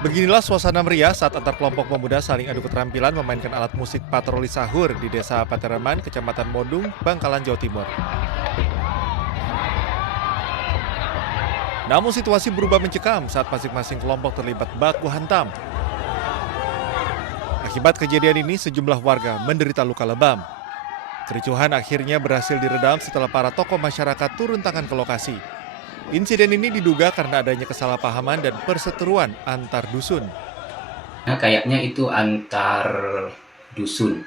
Beginilah suasana meriah saat antar kelompok pemuda saling adu keterampilan memainkan alat musik patroli sahur di Desa Patereman, Kecamatan Modung, Bangkalan, Jawa Timur. Namun situasi berubah mencekam saat masing-masing kelompok terlibat baku hantam. Akibat kejadian ini, sejumlah warga menderita luka lebam. Kericuhan akhirnya berhasil diredam setelah para tokoh masyarakat turun tangan ke lokasi. Insiden ini diduga karena adanya kesalahpahaman dan perseteruan antar dusun. Nah, kayaknya itu antar dusun,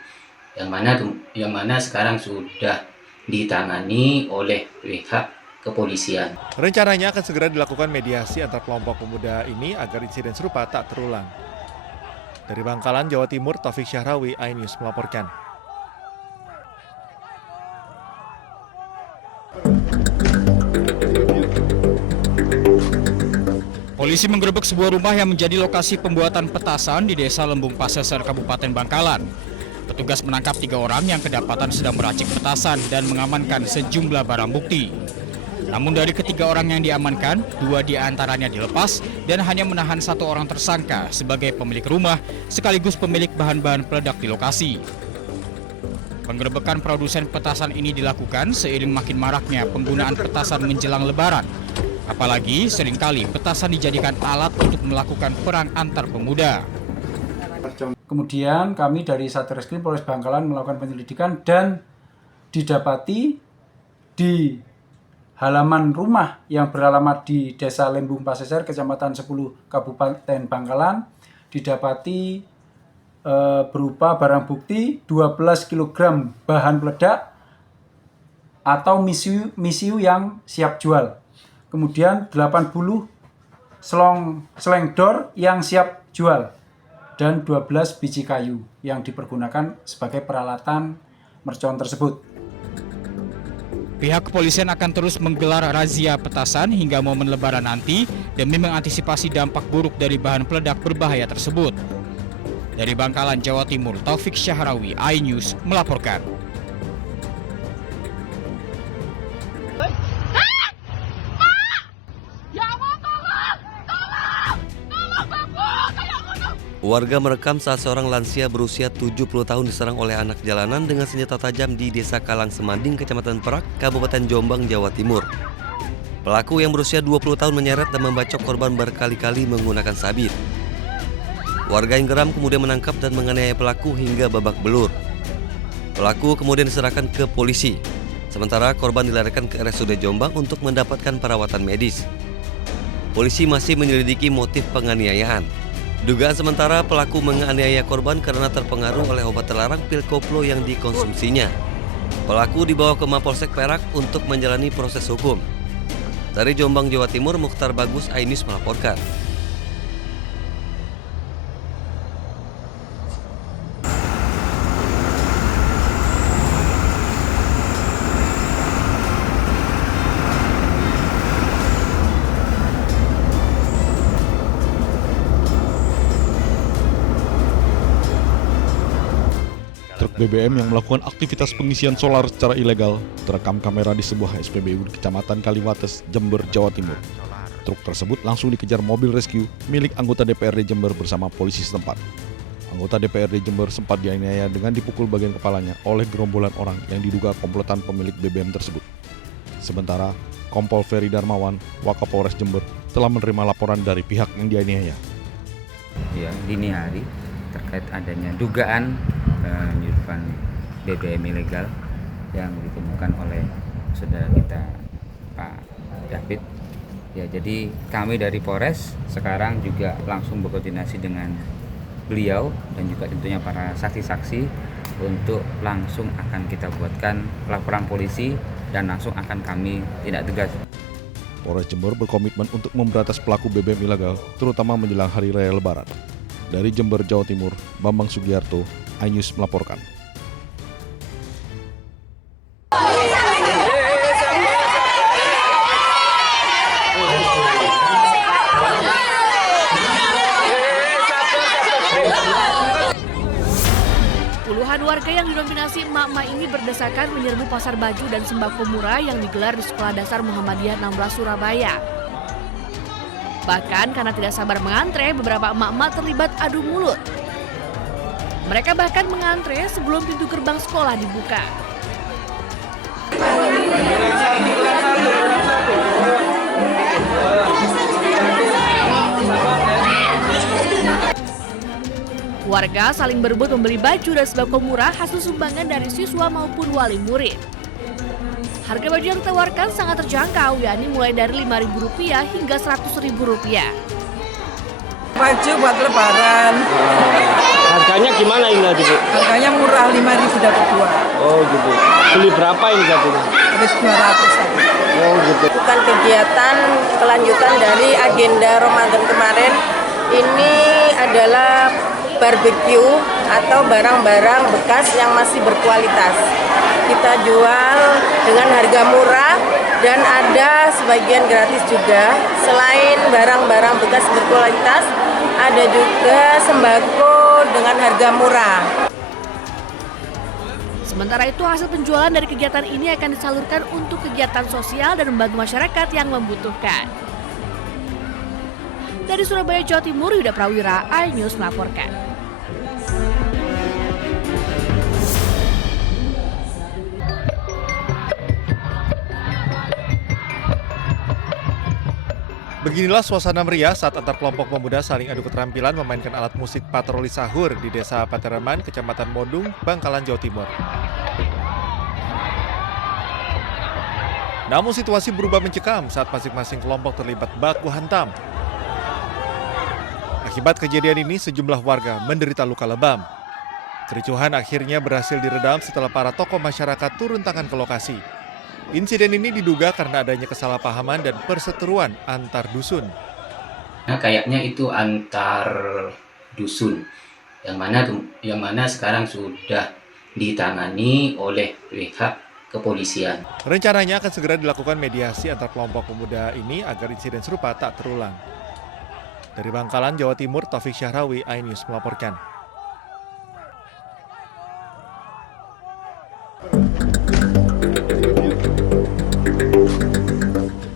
yang mana sekarang sudah ditangani oleh pihak kepolisian. Rencananya akan segera dilakukan mediasi antar kelompok pemuda ini agar insiden serupa tak terulang. Dari Bangkalan, Jawa Timur, Taufik Syahrawi, iNews melaporkan. Polisi menggerebek sebuah rumah yang menjadi lokasi pembuatan petasan di Desa Lembung Paseser, Kabupaten Bangkalan. Petugas menangkap 3 orang yang kedapatan sedang meracik petasan dan mengamankan sejumlah barang bukti. Namun dari ketiga orang yang diamankan, 2 diantaranya dilepas dan hanya menahan 1 orang tersangka sebagai pemilik rumah sekaligus pemilik bahan-bahan peledak di lokasi. Penggerebekan produsen petasan ini dilakukan seiring makin maraknya penggunaan petasan menjelang Lebaran. Apalagi seringkali petasan dijadikan alat untuk melakukan perang antar pemuda. Kemudian kami dari Satreskrim Polres Bangkalan melakukan penyelidikan dan didapati di halaman rumah yang beralamat di Desa Lembung Paseser, Kecamatan 10, Kabupaten Bangkalan, didapati berupa barang bukti 12 kg bahan peledak atau misiu yang siap jual. Kemudian 80 selengdor yang siap jual dan 12 biji kayu yang dipergunakan sebagai peralatan mercon tersebut. Pihak kepolisian akan terus menggelar razia petasan hingga momen Lebaran nanti demi mengantisipasi dampak buruk dari bahan peledak berbahaya tersebut. Dari Bangkalan, Jawa Timur, Taufik Syahrawi, iNews melaporkan. Warga merekam saat seorang lansia berusia 70 tahun diserang oleh anak jalanan dengan senjata tajam di Desa Kalang Semanding, Kecamatan Perak, Kabupaten Jombang, Jawa Timur. Pelaku yang berusia 20 tahun menyeret dan membacok korban berkali-kali menggunakan sabit. Warga yang geram kemudian menangkap dan menganiaya pelaku hingga babak belur. Pelaku kemudian diserahkan ke polisi, sementara korban dilarikan ke RSUD Jombang untuk mendapatkan perawatan medis. Polisi masih menyelidiki motif penganiayaan. Dugaan sementara pelaku menganiaya korban karena terpengaruh oleh obat terlarang pil koplo yang dikonsumsinya. Pelaku dibawa ke Mapolsek Perak untuk menjalani proses hukum. Dari Jombang, Jawa Timur, Mukhtar Bagus, iNews melaporkan. Truk BBM yang melakukan aktivitas pengisian solar secara ilegal terekam kamera di sebuah SPBU di Kecamatan Kaliwates, Jember, Jawa Timur. Truk tersebut langsung dikejar mobil rescue milik anggota DPRD Jember bersama polisi setempat. Anggota DPRD Jember sempat dianiaya dengan dipukul bagian kepalanya oleh gerombolan orang yang diduga komplotan pemilik BBM tersebut. Sementara, Kompol Ferry Darmawan, Wakapolres Jember, telah menerima laporan dari pihak yang dianiaya. Ya, dini hari terkait adanya dugaan penyelundupan BBM ilegal yang ditemukan oleh saudara kita Pak David. Ya, jadi kami dari Polres sekarang juga langsung berkoordinasi dengan beliau dan juga tentunya para saksi-saksi untuk langsung akan kita buatkan laporan polisi dan langsung akan kami tindak tegas. Polres Jember berkomitmen untuk memberantas pelaku BBM ilegal, terutama menjelang Hari Raya Lebaran. Dari Jember, Jawa Timur, Bambang Sugiarto, iNews melaporkan. Puluhan warga yang didominasi emak-emak ini berdesakan menyerbu pasar baju dan sembako murah yang digelar di Sekolah Dasar Muhammadiyah 16 Surabaya. Bahkan karena tidak sabar mengantre, beberapa emak-emak terlibat adu mulut. Mereka bahkan mengantre sebelum pintu gerbang sekolah dibuka. Warga saling berebut membeli baju dan sembako murah hasil sumbangan dari siswa maupun wali murid. Harga baju yang ditawarkan sangat terjangkau, yakni mulai dari Rp5.000 hingga Rp100.000. Baju buat lebaran. Harganya gimana ini tadi, Bu? Harganya murah, Rp5.000 dapat 2. Oh gitu. Beli berapa ini tadi? Habis 200. Oh gitu. Bukan kegiatan kelanjutan dari agenda Ramadan kemarin. Ini adalah barbecue atau barang-barang bekas yang masih berkualitas. Kita jual dengan harga murah dan ada sebagian gratis juga. Selain barang-barang bekas berkualitas, ada juga sembako dengan harga murah. Sementara itu, hasil penjualan dari kegiatan ini akan disalurkan untuk kegiatan sosial dan membantu masyarakat yang membutuhkan. Dari Surabaya, Jawa Timur, Yuda Prawira, iNews melaporkan. Beginilah suasana meriah saat antar kelompok pemuda saling adu keterampilan memainkan alat musik patroli sahur di Desa Patereman, Kecamatan Modung, Bangkalan, Jawa Timur. Namun situasi berubah mencekam saat masing-masing kelompok terlibat baku hantam. Akibat kejadian ini, sejumlah warga menderita luka lebam. Kericuhan akhirnya berhasil diredam setelah para tokoh masyarakat turun tangan ke lokasi. Insiden ini diduga karena adanya kesalahpahaman dan perseteruan antar dusun. Nah, kayaknya itu antar dusun, yang mana sekarang sudah ditangani oleh pihak kepolisian. Rencananya akan segera dilakukan mediasi antar kelompok pemuda ini agar insiden serupa tak terulang. Dari Bangkalan, Jawa Timur, Taufik Syahrawi, iNews melaporkan.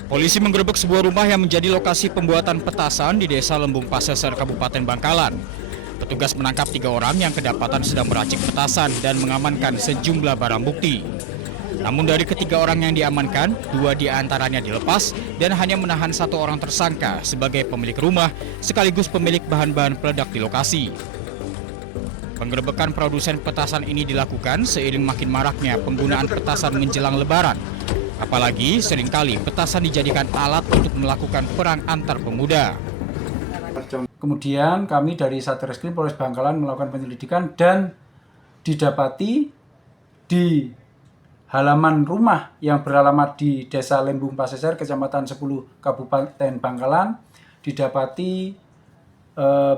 Polisi menggerebek sebuah rumah yang menjadi lokasi pembuatan petasan di Desa Lembung Paseser, Kabupaten Bangkalan. Petugas menangkap 3 orang yang kedapatan sedang meracik petasan dan mengamankan sejumlah barang bukti. Namun dari ketiga orang yang diamankan, 2 diantaranya dilepas dan hanya menahan 1 orang tersangka sebagai pemilik rumah sekaligus pemilik bahan-bahan peledak di lokasi. Penggerebekan produsen petasan ini dilakukan seiring makin maraknya penggunaan petasan menjelang Lebaran. Apalagi seringkali petasan dijadikan alat untuk melakukan perang antar pemuda. Kemudian kami dari Satreskrim Polres Bangkalan melakukan penyelidikan dan didapati di halaman rumah yang beralamat di Desa Lembung Paseser, Kecamatan 10, Kabupaten Bangkalan, didapati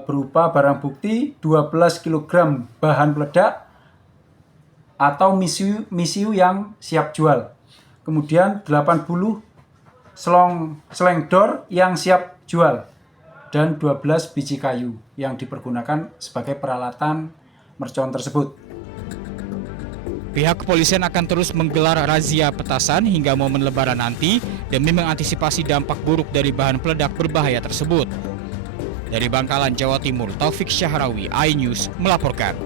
berupa barang bukti 12 kg bahan peledak atau misiu yang siap jual. Kemudian 80 selengdor yang siap jual dan 12 biji kayu yang dipergunakan sebagai peralatan mercon tersebut. Pihak kepolisian akan terus menggelar razia petasan hingga momen Lebaran nanti demi mengantisipasi dampak buruk dari bahan peledak berbahaya tersebut. Dari Bangkalan, Jawa Timur, Taufik Syahrawi, iNews melaporkan.